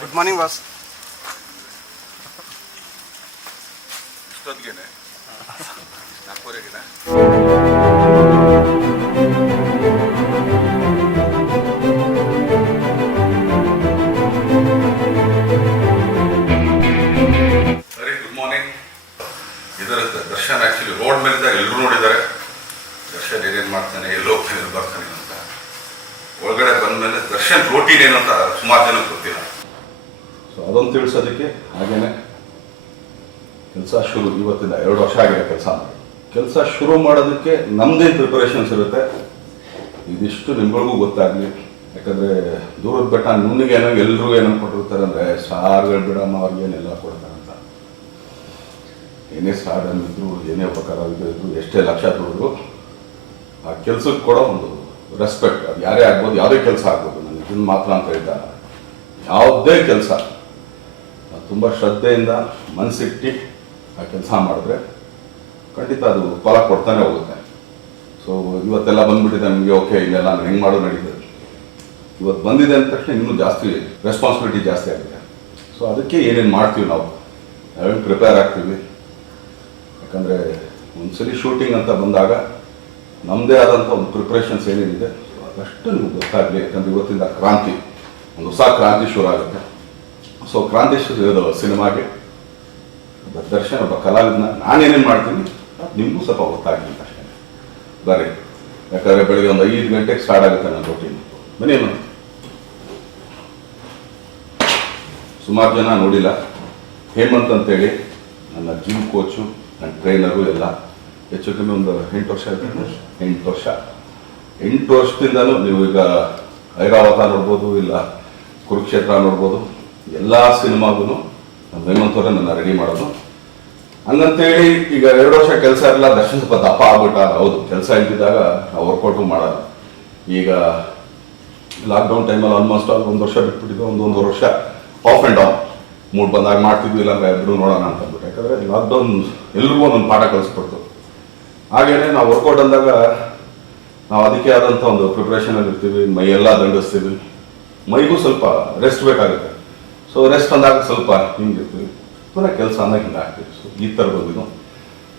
Good morning boss. ಇಷ್ಟೊತ್ತಿಗೆನೆ 4:30ಗೆನೆ very good morning. ಇದರ ದರ್ಶನ್ ಆ್ಯಕ್ಚುಲಿ ರೋಡ್ ಮೇಲಿದ್ದಾಗ ಎಲ್ಲರೂ ನೋಡಿದ್ದಾರೆ ದರ್ಶನ್ ಏನೇನು ಮಾಡ್ತಾನೆ, ಎಲ್ಲೋ ಹೋಗ್ತಾನೆ, ಎಲ್ಲಿ ಬರ್ತಾನೆ ಅಂತ. ಒಳಗಡೆ ಬಂದಮೇಲೆ ದರ್ಶನ್ ರೋಟೀನ್ ಏನು ಅಂತ ಸುಮಾರು ಜನಕ್ಕೆ ಗೊತ್ತಿಲ್ಲ. ಸೊ ಅದೊಂದು ತಿಳಿಸೋದಕ್ಕೆ ಹಾಗೇನೆ ಕೆಲಸ ಶುರು ಇವತ್ತಿಂದ 2 ವರ್ಷ ಆಗಿದೆ ಕೆಲಸ ಶುರು ಮಾಡೋದಕ್ಕೆ ನಮ್ಮದೇನು ಪ್ರಿಪರೇಷನ್ಸ್ ಇರುತ್ತೆ ಇದಿಷ್ಟು ನಿಮ್ಗಳಿಗೂ ಗೊತ್ತಾಗಲಿ. ಯಾಕಂದರೆ ದೂರದ ಬೆಟ್ಟ ನುಣ್ಣಿಗೇನೋ ಎಲ್ಲರೂ ಏನೋ ಕೊಟ್ಟಿರ್ತಾರೆ ಅಂದರೆ ಸಾರುಗಳು ಬಿಡಮ್ಮ ಅವ್ರಿಗೇನೆಲ್ಲ ಕೊಡ್ತಾರೆ ಅಂತ. ಏನೇ ಸ್ಟಾರ್ಟ್ ಅಂದಿದ್ರು, ಏನೇ ಉಪಕಾರ ಇದ್ರು, ಎಷ್ಟೇ ಲಕ್ಷ ದುಡಿದ್ರು ಆ ಕೆಲಸಕ್ಕೆ ಕೊಡೋ ಒಂದು ರೆಸ್ಪೆಕ್ಟ್, ಅದು ಯಾರೇ ಆಗ್ಬೋದು, ಯಾವುದೇ ಕೆಲಸ ಆಗ್ಬೋದು. ನನಗೆ ಇದನ್ನು ಮಾತ್ರ ಅಂತ ಹೇಳ್ತಾ ಯಾವುದೇ ಕೆಲಸ ತುಂಬ ಶ್ರದ್ಧೆಯಿಂದ ಮನಸ್ಸಿಟ್ಟು ಆ ಕೆಲಸ ಮಾಡಿದ್ರೆ ಖಂಡಿತ ಅದು ಫಲ ಕೊಡ್ತಾನೆ ಹೋಗುತ್ತೆ. ಸೊ ಇವತ್ತೆಲ್ಲ ಬಂದ್ಬಿಟ್ಟಿದೆ ನಮಗೆ, ಓಕೆ ಇಲ್ಲೆಲ್ಲ ನಾನು ಹೆಂಗೆ ಮಾಡೋ ನಡೀತದೆ. ಇವತ್ತು ಬಂದಿದೆ ಅಂದ ತಕ್ಷಣ ಇನ್ನೂ ಜಾಸ್ತಿ ರೆಸ್ಪಾನ್ಸಿಬಿಲಿಟಿ ಜಾಸ್ತಿ ಆಗುತ್ತೆ. ಸೊ ಅದಕ್ಕೆ ಏನೇನು ಮಾಡ್ತೀವಿ ನಾವು ನಾವೇನು ಪ್ರಿಪೇರ್ ಆಗ್ತೀವಿ. ಯಾಕಂದರೆ ಒಂದ್ಸಲಿ ಶೂಟಿಂಗ್ ಅಂತ ಬಂದಾಗ ನಮ್ಮದೇ ಆದಂಥ ಒಂದು ಪ್ರಿಪ್ರೇಷನ್ಸ್ ಏನೇನಿದೆ ಅದಷ್ಟು ನಿಮ್ಗೆ ಗೊತ್ತಾಗಲಿ. ಯಾಕಂದರೆ ಇವತ್ತಿಂದ ಕ್ರಾಂತಿ, ಒಂದು ಹೊಸ ಕ್ರಾಂತಿ ಶುರು ಆಗುತ್ತೆ. ಸೊ ಕ್ರಾಂತಿ ಸಿನಿಮಾಗೆ ದರ್ಶನ್ ಒಬ್ಬ ಕಲಾವಿದನ ನಾನೇನೇನು ಮಾಡ್ತೀನಿ ಅದು ನಿಮಗೂ ಸ್ವಲ್ಪ ಗೊತ್ತಾಗಲಿ ಅಂತ ಅಷ್ಟೇ. ಬರ್ರಿ, ಯಾಕಂದರೆ ಬೆಳಗ್ಗೆ ಒಂದು 5 ಗಂಟೆಗೆ ಸ್ಟಾರ್ಟ್ ಆಗುತ್ತೆ ನನ್ನ ರೂಟೀನ್. ಬನ್ನೇನು ಸುಮಾರು ಜನ ನೋಡಿಲ್ಲ, ಹೇಮಂತ್ ಅಂತೇಳಿ ನನ್ನ ಜಿಮ್ ಕೋಚು, ನನ್ನ ಟ್ರೈನರು ಎಲ್ಲ ಹೆಚ್ಚು ಕಮ್ಮಿ ಒಂದು 8 ವರ್ಷ ಆಯ್ತು. 8 ವರ್ಷದಿಂದಲೂ ನೀವು ಈಗ ಐರಾವತ ನೋಡ್ಬೋದು, ಇಲ್ಲ ಕುರುಕ್ಷೇತ್ರ ನೋಡ್ಬೋದು, ಎಲ್ಲ ಸಿನಿಮಾಗೂ ನಮ್ಮ ಹೇಮಂತ್ ಅವರೇ ನನ್ನ ರೆಡಿ ಮಾಡೋದು. ಹಂಗಂತೇಳಿ ಈಗ 2 ವರ್ಷ ಕೆಲಸ ಇರಲ್ಲ, ದರ್ಶನ್ ಸ್ವಲ್ಪ ದಪ್ಪ ಆಗ್ಬಿಟ್ಟ. ಹೌದು, ಕೆಲಸ ಇಲ್ದಿದ್ದಾಗ ನಾವು ವರ್ಕೌಟು ಮಾಡೋದು. ಈಗ ಲಾಕ್ಡೌನ್ ಟೈಮಲ್ಲಿ ಆಲ್ಮೋಸ್ಟ್ 1 ವರ್ಷ ಬಿಟ್ಬಿಟ್ಟಿದ್ದು, 1.5 ವರ್ಷ ಆಫ್ ಆ್ಯಂಡ್ ಡೌನ್. ಮೂಡ್ ಬಂದಾಗ ಮಾಡ್ತಿದ್ವಿ, ಇಲ್ಲಾಂದ್ರೆ ಬಿಡು ನೋಡೋಣ ಅಂತ ಅಂದ್ಬಿಟ್ಟು. ಯಾಕಂದರೆ ಲಾಕ್ಡೌನ್ ಎಲ್ರಿಗೂ ಒಂದೊಂದು ಪಾಠ ಕಲಿಸ್ಕೊಡ್ತು. ಹಾಗೇನೆ ನಾವು ವರ್ಕೌಟ್ ಅಂದಾಗ ನಾವು ಅದಕ್ಕೆ ಆದಂಥ ಒಂದು ಪ್ರಿಪ್ರೇಷನಲ್ಲಿ ಇರ್ತೀವಿ, ಮೈಯೆಲ್ಲ ದಂಡಿಸ್ತೀವಿ, ಮೈಗೂ ಸ್ವಲ್ಪ ರೆಸ್ಟ್ ಬೇಕಾಗುತ್ತೆ. ಸೊ ರೆಸ್ಟ್ ಅಂದಾಗ ಸ್ವಲ್ಪ ಹಿಂಗಿರ್ತೀವಿ, ಪುನಃ ಕೆಲಸ ಅಂದಾಗ ಹಿಂಗೆ ಆಗ್ತೀವಿ. ಸೊ ಈ ಥರ ಬಂದಿದ್ದು.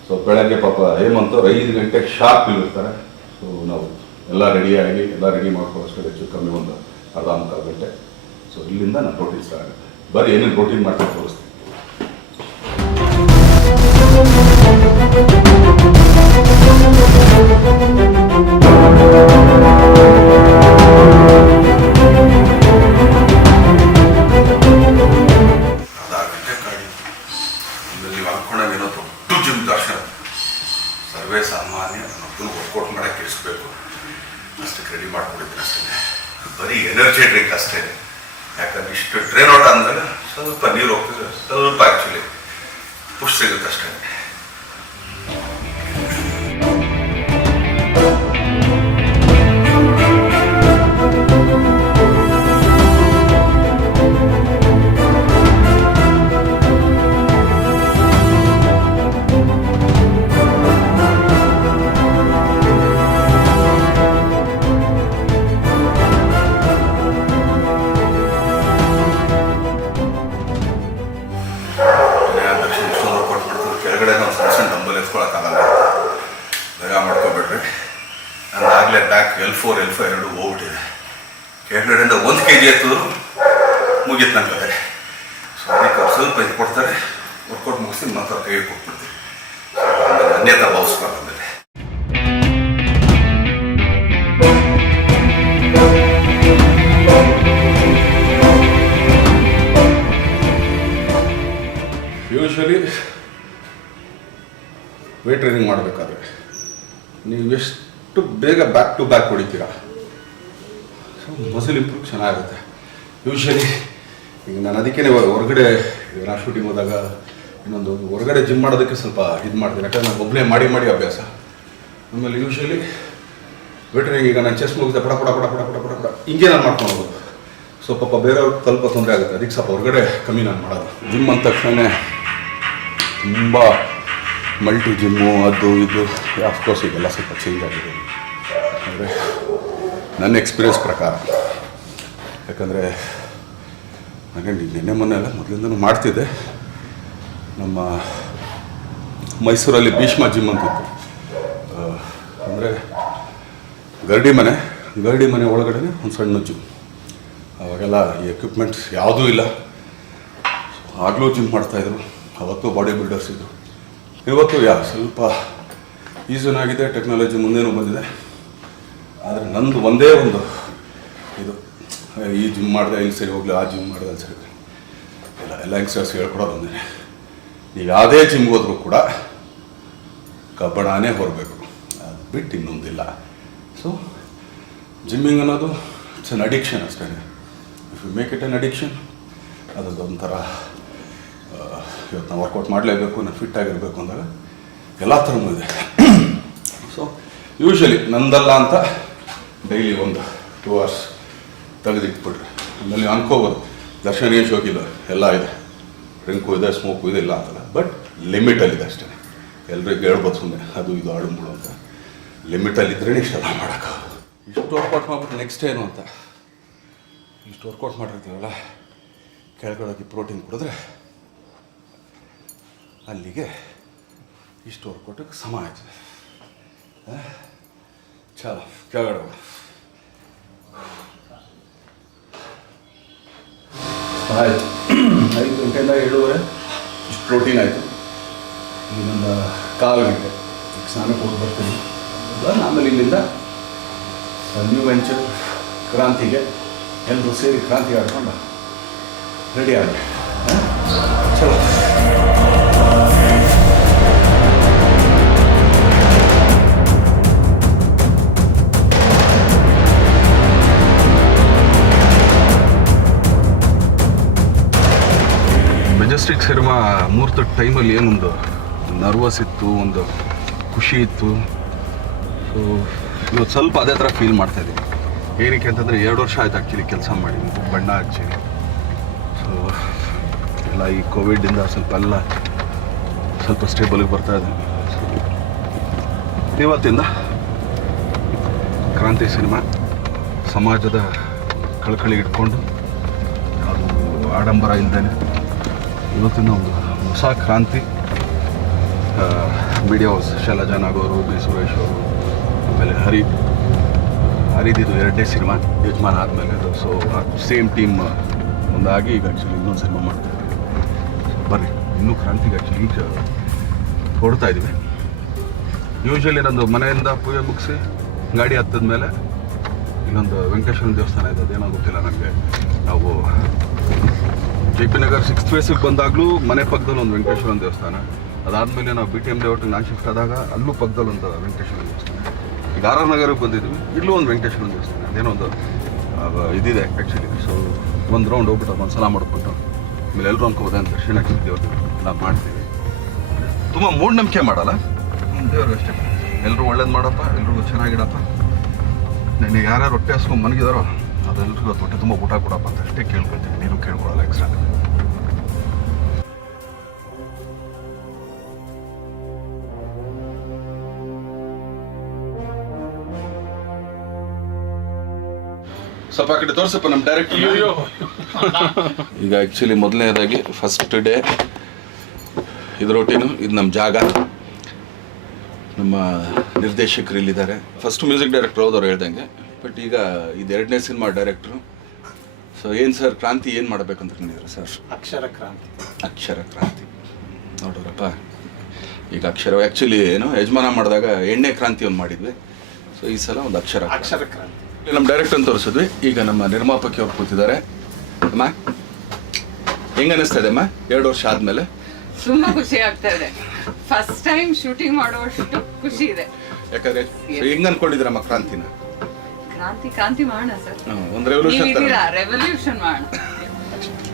ಸೊ ಬೆಳಗ್ಗೆ ಪಾಪ ಹೇಮಂತವ್ರು 5 ಗಂಟೆಗೆ ಶಾರ್ಪ್ ಇಲ್ಲಿರ್ತಾರೆ. ಸೊ ನಾವು ಎಲ್ಲ ರೆಡಿಯಾಗಿ ಎಲ್ಲ ರೆಡಿ ಮಾಡ್ಕೊಳ್ಳೋಷ್ಟು ಹೆಚ್ಚು ಕಮ್ಮಿ ಒಂದು ಅರ್ಧ ಮುಕ್ಕಾಲು ಗಂಟೆ. ಸೊ ಇಲ್ಲಿಂದ ನಾನು ರೋಟೀನ್ ಸ್ಟಾರ್ಟ್ ಆಗುತ್ತೆ. ಬರೀ ಏನೇನು ರೋಟೀನ್ ಮಾಡ್ಕೊಂಡು ತೋರಿಸ್ತೀನಿ. ಸರ್ವೇ ಸಾಮಾನ್ಯ ಮಕ್ಕಳು ವರ್ಕೌಟ್ ಮಾಡೋಕ್ಕೆ ಇರಿಸ್ಬೇಕು ಅಷ್ಟಕ್ಕೆ ರೆಡಿ ಮಾಡ್ಕೊಂಡಿದ್ದೀನಿ ಅಷ್ಟೇ. ಬರೀ ಎನರ್ಜಿ ಡ್ರಿಂಕ್ ಅಷ್ಟೇ. ಯಾಕಂದ್ರೆ ಇಷ್ಟು ಟ್ರೈನ್ ಔಟ್ ಅಂದಾಗ ಸ್ವಲ್ಪ ನೀರು ಹೋಗ್ತಿದ್ರೆ ಸ್ವಲ್ಪ ಆ್ಯಕ್ಚುಲಿ ಪುಷ್ ಸಿಗುತ್ತೆ ಅಷ್ಟೇ. ಕೆಳಗಡೆ ನಾವು ಸಣ್ಣ ಡಂಬಲ್ ಎತ್ಕೊಳಕ್ಕಾಗಲ್ಲ, ಬೇಗ ಮಾಡ್ಕೊಬೇಡ್ರಿ. ನಂದಾಗಲೇ ಬ್ಯಾಕ್ L4 L5 2 ಹೋಗ್ಬಿಟ್ಟಿದೆ. ಕೆಳಗಡೆಯಿಂದ 1 kg ಎತ್ತಿದ್ರು ಮುಗೀತು ನನ್ನ ಕತೆ. ಸೊ ಅದಕ್ಕೆ ಅವ್ರು ಸ್ವಲ್ಪ ಇದು ಕೊಡ್ತಾರೆ, ವರ್ಕೌಟ್ ಮುಗಿಸಿ ಮತ್ತೆ ಅವ್ರ ಕೈಗೆ ಕೊಟ್ಬಿಡ್ತೀವಿ. ಅನ್ಯತಾ ಭಾವಿಸ್ಕೊಂಡು ಬಂದರೆ ಯೂಶ್ವಲಿ ವೇಟ್ ಟ್ರೈನಿಂಗ್ ಮಾಡಬೇಕಾದ್ರೆ ನೀವು ಎಷ್ಟು ಬೇಗ ಬ್ಯಾಕ್ ಟು ಬ್ಯಾಕ್ ಹೊಡಿತೀರಾ, ಮಸಲ್ ಇಂಪ್ರೂವ್ ಚೆನ್ನಾಗಿರುತ್ತೆ. ಯೂಶ್ವಲಿ ಈಗ ನಾನು ಅದಕ್ಕೆ ಹೊರಗಡೆ ನಾನು ಶೂಟಿಂಗ್ ಹೋದಾಗ ಇನ್ನೊಂದು ಹೊರಗಡೆ ಜಿಮ್ ಮಾಡೋದಕ್ಕೆ ಸ್ವಲ್ಪ ಇದು ಮಾಡ್ತೀನಿ. ಯಾಕಂದರೆ ನಾನು ಒಬ್ಬನೇ ಮಾಡಿ ಮಾಡಿ ಅಭ್ಯಾಸ. ಆಮೇಲೆ ಯೂಶ್ವಲಿ ವೇಟ್ ಟ್ರೈನಿಂಗ್ ಈಗ ನಾನು ಚೆಸ್ಟ್ ಮುಗಿದ ಪಡ ಪಡ ಪಡ ಪಡ ಪಡ ಪಡ ಪಡ ಹಿಂಗೆ ನಾನು ಮಾಡ್ಕೊಂಡು ಹೋಗೋದು. ಸೊ ಪಾಪ ಬೇರೆಯವ್ರಿಗೆ ಸ್ವಲ್ಪ ತೊಂದರೆ ಆಗುತ್ತೆ, ಅದಕ್ಕೆ ಸ್ವಲ್ಪ ಹೊರಗಡೆ ಕಮ್ಮಿ ನಾನು ಮಾಡೋದು. ಜಿಮ್ ಅಂದ ತಕ್ಷಣ ತುಂಬ ಮಲ್ಟಿ ಜಿಮ್ಮು ಅದು ಇದು, ಅಫ್ಕೋರ್ಸ್ ಈಗೆಲ್ಲ ಸ್ವಲ್ಪ ಚೇಂಜ್ ಆಗಿದೆ. ಅಂದರೆ ನನ್ನ ಎಕ್ಸ್ಪೀರಿಯನ್ಸ್ ಪ್ರಕಾರ. ಯಾಕಂದರೆ ನನಗೆ ನಿನ್ನೆ ಮೊನ್ನೆ ಎಲ್ಲ ಮೊದಲಿಂದನೂ ಮಾಡ್ತಿದ್ದೆ. ನಮ್ಮ ಮೈಸೂರಲ್ಲಿ ಭೀಷ್ಮ ಜಿಮ್ ಅಂತಿತ್ತು. ಅಂದರೆ ಗರಡಿ ಮನೆ ಒಳಗಡೆ ಒಂದು ಸಣ್ಣ ಜಿಮ್. ಅವಾಗೆಲ್ಲ ಈ ಎಕ್ವಿಪ್ಮೆಂಟ್ಸ್ ಯಾವುದೂ ಇಲ್ಲ. ಆಗಲೂ ಜಿಮ್ ಮಾಡ್ತಾಯಿದ್ರು. ಅವತ್ತು ಬಾಡಿ ಬಿಲ್ಡರ್ಸ್ ಇದ್ದರು. ಇವತ್ತು ಸ್ವಲ್ಪ ಈಸನಾಗಿದೆ, ಟೆಕ್ನಾಲಜಿ ಮುಂದೇನೂ ಬಂದಿದೆ. ಆದರೆ ನಂದು ಒಂದೇ ಒಂದು ಇದು, ಈ ಜಿಮ್ ಮಾಡಿದೆ ಇಲ್ಲಿ ಸರಿ ಹೋಗಲಿ, ಆ ಜಿಮ್ ಮಾಡಿದೆ ಅಲ್ಲಿ ಸರಿ ಎಲ್ಲ ಯಂಗ್ಸ್ಟರ್ಸ್ ಹೇಳ್ಕೊಡೋದು ಒಂದೇ, ನೀವು ಯಾವುದೇ ಜಿಮ್ಗೆ ಹೋದ್ರೂ ಕೂಡ ಕಬ್ಬಣನೇ ಹೊರಬೇಕು, ಅದು ಬಿಟ್ಟು ಇನ್ನೊಂದಿಲ್ಲ. ಸೊ ಜಿಮ್ಮಿಂಗ್ ಅನ್ನೋದು ಇಟ್ಸ್ ಅನ್ ಅಡಿಕ್ಷನ್ ಅಷ್ಟೇ. If you make it an addiction, ಅದೊಂದು ಒಂಥರ ಇವತ್ತು ನಾವು ವರ್ಕೌಟ್ ಮಾಡಲೇಬೇಕು, ನಾನು ಫಿಟ್ ಆಗಿರಬೇಕು ಅಂದಾಗ ಎಲ್ಲ ಥರನೂ ಇದೆ. ಸೊ ಯೂಶ್ವಲಿ ನಂದಲ್ಲ ಅಂತ ಡೈಲಿ ಒಂದು 2 hours ತೆಗೆದಿಟ್ಬಿಡ್ರಿ. ಆಮೇಲೆ ನೀವು ಅನ್ಕೋಬೋದು ದರ್ಶನ್ ಏನು ಶೋಕಿಲ್ಲ, ಎಲ್ಲ ಇದೆ, ಡ್ರಿಂಕು ಇದೆ, ಸ್ಮೋಕು ಇದೆ, ಇಲ್ಲ ಅಂತಲ್ಲ. ಬಟ್ ಲಿಮಿಟಲ್ಲಿದೆ ಅಷ್ಟೇ. ಎಲ್ರಿಗೂ ಹೇಳ್ಬೋದು ಸುಮ್ಮನೆ ಅದು ಇದು ಆಡುಂಬಳು ಅಂತ. ಲಿಮಿಟಲ್ಲಿದ್ರೇ ಇಷ್ಟೆಲ್ಲ ಮಾಡೋಕ್ಕಾಗೋದು. ಇಷ್ಟು ವರ್ಕೌಟ್ ಮಾಡ್ಬಿಟ್ಟು ನೆಕ್ಸ್ಟ್ ಏನು ಅಂತ, ಇಷ್ಟು ವರ್ಕೌಟ್ ಮಾಡಿರ್ತೀವಲ್ಲ, ಕೆಳಗಡೆ ಪ್ರೋಟೀನ್ ಕುಡಿದ್ರೆ ಅಲ್ಲಿಗೆ ಇಷ್ಟು ವರ್ಕೌಟಿಗೆ ಸಮ ಆಯ್ತದೆ. ಚಲೋ ಕೆಳಗಡೆ ಆಯಿತು. 5 ಗಂಟೆಯಿಂದ 7:30 ಇಷ್ಟು ಪ್ರೋಟೀನ್ ಆಯಿತು. ಇನ್ನೊಂದು 1/4 ಗಂಟೆ ಈಗ ಸ್ನಾನಕ್ಕೆ ಹೋಗಿ ಬರ್ತೀನಿ. ಆಮೇಲೆ ಇಲ್ಲಿಂದ ನ್ಯೂ ವೆಂಚರ್ ಕ್ರಾಂತಿಗೆ ಎಲ್ಲರೂ ಸೇರಿ ಕ್ರಾಂತಿ ಆಡ್ಕೊಂಡು ರೆಡಿ ಆಗಿ ಚಲೋ. ಮೆಜೆಸ್ಟಿಕ್ ಸಿನಿಮಾ ಮುಹೂರ್ತದ ಟೈಮಲ್ಲಿ ಏನೊಂದು ನರ್ವಸ್ ಇತ್ತು, ಒಂದು ಖುಷಿ ಇತ್ತು. ಸೊ ಇವತ್ತು ಸ್ವಲ್ಪ ಅದೇ ಥರ ಫೀಲ್ ಮಾಡ್ತಾಯಿದ್ದೀನಿ. ಏನಕ್ಕೆ ಅಂತಂದರೆ 2 ವರ್ಷ ಆಯ್ತು ಆ್ಯಕ್ಚುಲಿ ಕೆಲಸ ಮಾಡಿ, ಬಣ್ಣ ಹಚ್ಚಿ. ಸೊ ಎಲ್ಲ ಈ ಕೋವಿಡಿಂದ ಸ್ವಲ್ಪ ಸ್ಟೇಬಲಿಗೆ ಬರ್ತಾಯಿದೆ. ಸೊ ಇವತ್ತಿಂದ ಕ್ರಾಂತಿ ಸಿನಿಮಾ ಸಮಾಜದ ಕಳಕಳಿ ಇಟ್ಕೊಂಡು, ಅದು ಆಡಂಬರ ಇಲ್ಲದೇ ಇವತ್ತಿನ ಒಂದು ಹೊಸ ಕ್ರಾಂತಿ. ಮೀಡಿಯಾ ಹೌಸ್ ಶೈಲಜಾ ನಾಗೋರು, ಬಿ ಸುರೇಶ್ ಅವರು, ಆಮೇಲೆ ಹರಿದಿದ್ದು 2ನೇ ಸಿನಿಮಾ ಯಜಮಾನ ಆದಮೇಲೆ. ಸೊ ಸೇಮ್ ಟೀಮ್ ಒಂದಾಗಿ ಈಗ ಆ್ಯಕ್ಚುಲಿ ಇನ್ನೊಂದು ಸಿನಿಮಾ ಮಾಡ್ತಿದ್ವಿ. ಬರ್ರಿ, ಇನ್ನೂ ಕ್ರಾಂತಿಗೆ ಆ್ಯಕ್ಚುಲಿ ಈಗ ಹೊಡ್ತಾ ಇದ್ದೀವಿ. ಯೂಶ್ವಲಿ ನಂದು ಮನೆಯಿಂದ ಪೂಜೆ ಮುಗಿಸಿ ಗಾಡಿ ಹತ್ತದ ಮೇಲೆ ಇಲ್ಲೊಂದು ವೆಂಕಟೇಶ್ವರ ದೇವಸ್ಥಾನ ಇದೆ, ಅದೇನೋ ಗೊತ್ತಿಲ್ಲ ನನಗೆ. ನಾವು JP ನಗರ್ 6th ಫೇಸಿಗೆ ಬಂದಾಗಲೂ ಮನೆ ಪಕ್ಕದಲ್ಲಿ ಒಂದು ವೆಂಕಟೇಶ್ವರ ದೇವಸ್ಥಾನ. ಅದಾದಮೇಲೆ ನಾವು BTM ಲೇಔಟಿಗೆ ನಾನು ಶಿಫ್ಟ್ ಆದಾಗ ಅಲ್ಲೂ ಪಕ್ಕದಲ್ಲಿ ಒಂದು ವೆಂಕಟೇಶ್ವರ ದೇವಸ್ಥಾನ. ಈಗ RR ನಗರಕ್ಕೆ ಬಂದಿದ್ವಿ, ಇಲ್ಲೂ ಒಂದು ವೆಂಕಟೇಶ್ವರ ದೇವಸ್ಥಾನ, ಅದೇನೋ ಒಂದು ಇದಿದೆ ಆ್ಯಕ್ಚುಲಿ. ಸೊ ಒಂದು ರೌಂಡ್ ಹೋಗ್ಬಿಟ್ಟು ಒಂದು ಸಲ ಮಾಡಿಬಿಟ್ಟು ಆಮೇಲೆ ಎಲ್ಲರೂ ಅನ್ಕೋಬೋದೆ ಅಂತ ದರ್ಶನ ದೇವ್ರು ನಾವು ಮಾಡ್ತೀವಿ. ತುಂಬ ಮೂಢನಂಬಿಕೆ ಮಾಡಲ್ಲ, ದೇವ್ರಿಗೆ ಅಷ್ಟೇ. ಎಲ್ಲರೂ ಒಳ್ಳೇದು ಮಾಡಪ್ಪ, ಎಲ್ರಿಗೂ ಚೆನ್ನಾಗಿಡಪ್ಪ, ನನಗೆ ಯಾರ್ಯಾರು ಹೊಟ್ಟೆ ಹಾಸ್ಕೊಂಡು ಮನಗಿದಾರೋ ಅದೆಲ್ಲರಿಗೂ ಹೊಟ್ಟೆ ತುಂಬ ಊಟ ಕೊಡಪ್ಪ ಅಂತ ಅಷ್ಟೇ ಕೇಳ್ಕೊಳ್ತೀನಿ. ನೀನು ಕೇಳ್ಕೊಳ್ಳಲ್ಲ ಎಕ್ಸ್ಟ್ರಾ. ಸ್ವಲ್ಪ ಆ ಕಡೆ ತೋರಿಸಪ್ಪ ನಮ್ಮ ಡೈರೆಕ್ಟರ್. ಈಗ ಆ್ಯಕ್ಚುಲಿ ಮೊದಲನೇದಾಗಿ ಫಸ್ಟ್ ಡೇ ಇದು ರೋಟೀನು, ಇದು ನಮ್ಮ ಜಾಗ. ನಮ್ಮ ನಿರ್ದೇಶಕರು ಇಲ್ಲಿದ್ದಾರೆ. ಫಸ್ಟ್ ಮ್ಯೂಸಿಕ್ ಡೈರೆಕ್ಟರ್ ಹೋದವ್ರು ಹೇಳ್ದಂಗೆ, ಬಟ್ ಈಗ ಇದು 2ನೇ ಸಿನಿಮಾ ಡೈರೆಕ್ಟ್ರು. ಸೊ ಏನು ಸರ್ ಕ್ರಾಂತಿ ಏನು ಮಾಡಬೇಕಂತ ಕಂಡಿದ್ರು ಸರ್? ಅಕ್ಷರ ಕ್ರಾಂತಿ ನೋಡ್ರಪ್ಪ. ಈಗ ಅಕ್ಷರ ಆ್ಯಕ್ಚುಲಿ ಏನು ಯಜಮಾನ ಮಾಡಿದಾಗ 8ನೇ ಕ್ರಾಂತಿ ಒಂದು ಮಾಡಿದ್ವಿ. ಸೊ ಈ ಸಲ ಒಂದು ಅಕ್ಷರ ಕ್ರಾಂತಿ ನಮ್ಮ ಡೈರೆಕ್ಟರ್ ಅಂತ ತೋರಿಸಿದ್ವಿ. ಈಗ ನಮ್ಮ ನಿರ್ಮಾಪಕಿ ಅವ್ರು ಕೂತಿದ್ದಾರೆ. ಅಮ್ಮ ಹೆಂಗ ಅನಿಸ್ತಾ ಇದೆ ಅಮ್ಮ 2 ವರ್ಷ ಆದ್ಮೇಲೆ? ತುಂಬಾ ಖುಷಿ ಆಗ್ತಾ ಇದೆ. ಫಸ್ಟ್ ಟೈಮ್ ಶೂಟಿಂಗ್ ಮಾಡುವಷ್ಟು ಖುಷಿ ಇದೆ. ಯಾಕಂದ್ರೆ ಹೆಂಗ್ ಅನ್ಕೊಂಡಿದ್ದೀರಮ್ಮ ಕ್ರಾಂತಿನ? ಕ್ರಾಂತಿ ಮಾಡೋಣ ಸರ್, ಒಂದು ರೆವಲ್ಯೂಷನ್ ಮಾಡೋಣ.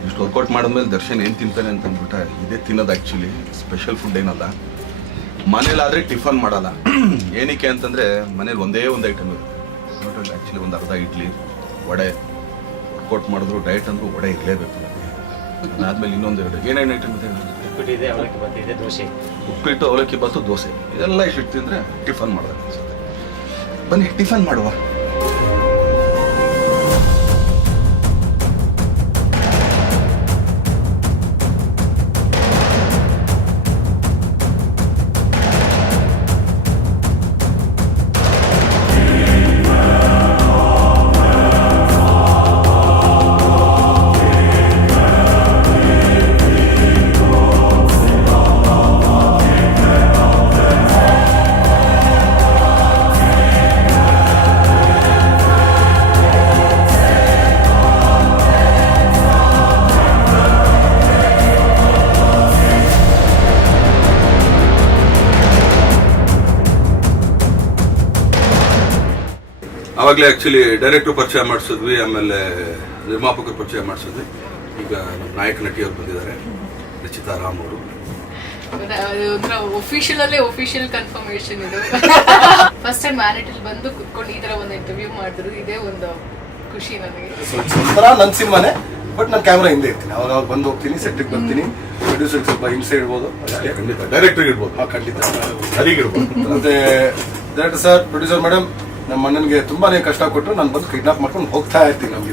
ಇಷ್ಟು ವರ್ಕೌಟ್ ಮಾಡಿದ್ಮೇಲೆ ದರ್ಶನ್ ಏನು ತಿಂತಾನೆ ಅಂತ ಅಂದ್ಬಿಟ್ಟ ಇದೇ ತಿನ್ನೋದು. ಆ್ಯಕ್ಚುಲಿ ಸ್ಪೆಷಲ್ ಫುಡ್ ಏನಲ್ಲ. ಮನೇಲಾದರೆ ಟಿಫನ್ ಮಾಡಲ್ಲ. ಏನಕ್ಕೆ ಅಂತಂದರೆ ಮನೇಲಿ ಒಂದೇ ಒಂದು ಐಟಮ್ ಇರುತ್ತೆ. ಆ್ಯಕ್ಚುಲಿ ಒಂದು ಅರ್ಧ ಇಡ್ಲಿ, ವಡೆ. ವರ್ಕೌಟ್ ಮಾಡಿದ್ರು ಡಯಟ್ ಅಂದರೂ ವಡೆ ಇರಲೇಬೇಕು. ಅದಾದಮೇಲೆ ಇನ್ನೊಂದು 2 ಏನೇನು ಐಟಮ್ ಇದೆ? ಉಪ್ಪಿಟ್ಟು, ಅವಲಕ್ಕಿ ಬಾತು, ದೋಸೆ. ಇದೆಲ್ಲ ಇಷ್ಟು ತಿಂದರೆ ಟಿಫನ್ ಮಾಡೋದು ಅನ್ಸುತ್ತೆ. ಬನ್ನಿ ಟಿಫನ್ ಮಾಡುವ. ಅವಾಗಲೇ ಆ್ಯಕ್ಚುಲಿ ಡೈರೆಕ್ಟ್ರು ಪರಿಚಯ ಮಾಡಿಸಿದ್ವಿ, ಆಮೇಲೆ ನಿರ್ಮಾಪಕರು ಪರಿಚಯ ಮಾಡಿಸಿದ್ವಿ. ಈಗ ನಮ್ಮ ನಾಯಕ ನಟಿಯವರು ಬಂದಿದ್ದಾರೆ, ರಚಿತಾ ರಾಮ್ ಅವರು. ಒಫಿಷಿಯಲ್ ಕನ್ಫರ್ಮೇಶನ್ ಇದು. ಫಸ್ಟ್ ಟೈಮ್ ಮ್ಯಾನಿಟಲ್ ಬಂದು ಕುತ್ಕೊಂಡು ಈ ತರ ಒಂದು ಇಂಟರ್ವ್ಯೂ ಮಾಡಿದ್ರು, ಇದೇ ಒಂದು ಖುಷಿ ನನಗೆ. ಒಂಥರ ನನ್ನ ಸಿನಿಮಾನೇ, ಬಟ್ ನಾನು ಕ್ಯಾಮ್ರಾ ಹಿಂದೆ ಇರ್ತೀನಿ. ಅವಾಗ ಬಂದು ಹೋಗ್ತೀನಿ, ಸೆಟ್ಟಿಗೆ ಬರ್ತೀನಿ, ಪ್ರೊಡ್ಯೂಸರ್ಗೆ ಸ್ವಲ್ಪ ಹಿಂಸೆ ಇಡ್ಬೋದು, ಖಂಡಿತ ಡೈರೆಕ್ಟರ್ ಇರ್ಬೋದು. ಖಂಡಿತ ಸರಿಗಿರ್ಬೋದು. ಮತ್ತೆ ಡೈರೆಕ್ಟರ್ ಸರ್, ಪ್ರೊಡ್ಯೂಸರ್ ಮೇಡಮ್, ನಮ್ಮ ಅಣ್ಣನಿಗೆ ತುಂಬಾನೇ ಕಷ್ಟ ಕೊಟ್ಟು ನಾನು ಬಂದು ಕಿಡ್ನಾಪ್ ಮಾಡ್ಕೊಂಡು ಹೋಗ್ತಾ ಇರ್ತೀನಿ. ನಮಗೆ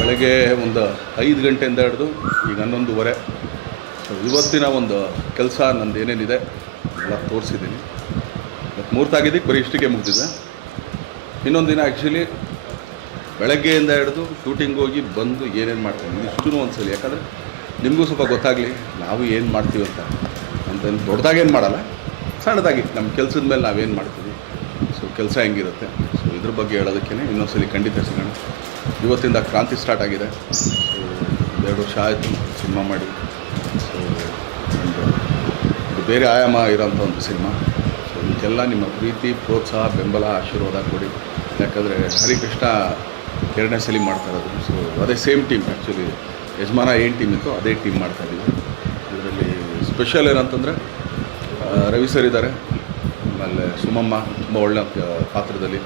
ಬೆಳಗ್ಗೆ ಒಂದು 5 ಗಂಟೆಯಿಂದ ಹಿಡಿದು ಈಗ 11:30. ಸೊ ಇವತ್ತಿನ ಒಂದು ಕೆಲಸ ನಂದು ಏನೇನಿದೆ ಎಲ್ಲ ತೋರಿಸಿದ್ದೀನಿ. ಮತ್ತು ಮೂರ್ತಾಗಿದ್ದಕ್ಕೆ ಬರೀ ಇಷ್ಟಿಗೆ ಮುಗಿದಿದೆ. ಇನ್ನೊಂದು ದಿನ ಆ್ಯಕ್ಚುಲಿ ಬೆಳಗ್ಗೆಯಿಂದ ಹಿಡಿದು ಶೂಟಿಂಗ್ ಹೋಗಿ ಬಂದು ಏನೇನು ಮಾಡ್ತೀನಿ ಇಷ್ಟೂ ಒಂದ್ಸಲಿ, ಯಾಕಂದರೆ ನಿಮಗೂ ಸ್ವಲ್ಪ ಗೊತ್ತಾಗಲಿ ನಾವು ಏನು ಮಾಡ್ತೀವಿ ಅಂತ ದೊಡ್ಡದಾಗೇನು ಮಾಡಲ್ಲ, ಸಣ್ಣದಾಗಿ ನಮ್ಮ ಕೆಲಸದ ಮೇಲೆ ನಾವೇನು ಮಾಡ್ತೀವಿ, ಸೊ ಕೆಲಸ ಹೆಂಗಿರುತ್ತೆ, ಸೊ ಇದ್ರ ಬಗ್ಗೆ ಹೇಳೋದಕ್ಕೇ ಇನ್ನೊಂದ್ಸಲಿ ಖಂಡಿತ ಸಿಗೋಣ. ಇವತ್ತಿಂದ ಕ್ರಾಂತಿ ಸ್ಟಾರ್ಟ್ ಆಗಿದೆ. ಸೊ 2 ವರ್ಷ ಆಯಿತು ಸಿನಿಮಾ ಮಾಡಿ. ಸೊ ಇದು ಬೇರೆ ಆಯಾಮ ಇರೋಂಥ ಒಂದು ಸಿನಿಮಾ. ಸೊ ಇದಕ್ಕೆಲ್ಲ ನಿಮ್ಮ ಪ್ರೀತಿ, ಪ್ರೋತ್ಸಾಹ, ಬೆಂಬಲ, ಆಶೀರ್ವಾದ ಕೊಡಿ. ಯಾಕಂದರೆ ಹರಿಕೃಷ್ಣ 2ನೇ ಸಲ ಮಾಡ್ತಾ ಇರೋದು. ಸೊ ಅದೇ ಸೇಮ್ ಟೀಮ್, ಆ್ಯಕ್ಚುಲಿ ಯಜಮಾನ ಏನು ಟೀಮ್ ಇತ್ತು ಅದೇ ಟೀಮ್ ಮಾಡ್ತಾಯಿದ್ದೀವಿ. ಇದರಲ್ಲಿ ಸ್ಪೆಷಲ್ ಏನಂತಂದರೆ ರವಿ ಸರ್ ಇದ್ದಾರೆ, ಆಮೇಲೆ ಸುಮಮ್ಮ ತುಂಬ ಒಳ್ಳೆಯ ಪಾತ್ರದಲ್ಲಿ,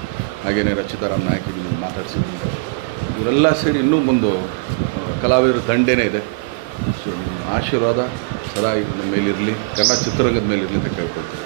ಹಾಗೆಯೇ ರಚಿತಾರಾಮ್ ನಾಯಕಿ ಮಾತಾಡ್ಸಿದ್ದೀನಿ. ಇವರೆಲ್ಲ ಸೇರಿ ಇನ್ನೂ ಒಂದು ಕಲಾವಿದರ ದಂಡೇನೇ ಇದೆ. ಸೊ ನಿಮ್ಮ ಆಶೀರ್ವಾದ ಸದಾ ನಮ್ಮ ಮೇಲಿರಲಿ, ಕನ್ನಡ ಚಿತ್ರರಂಗದ ಮೇಲಿರಲಿ ಅಂತ ಕೇಳ್ಕೊಳ್ತೀವಿ.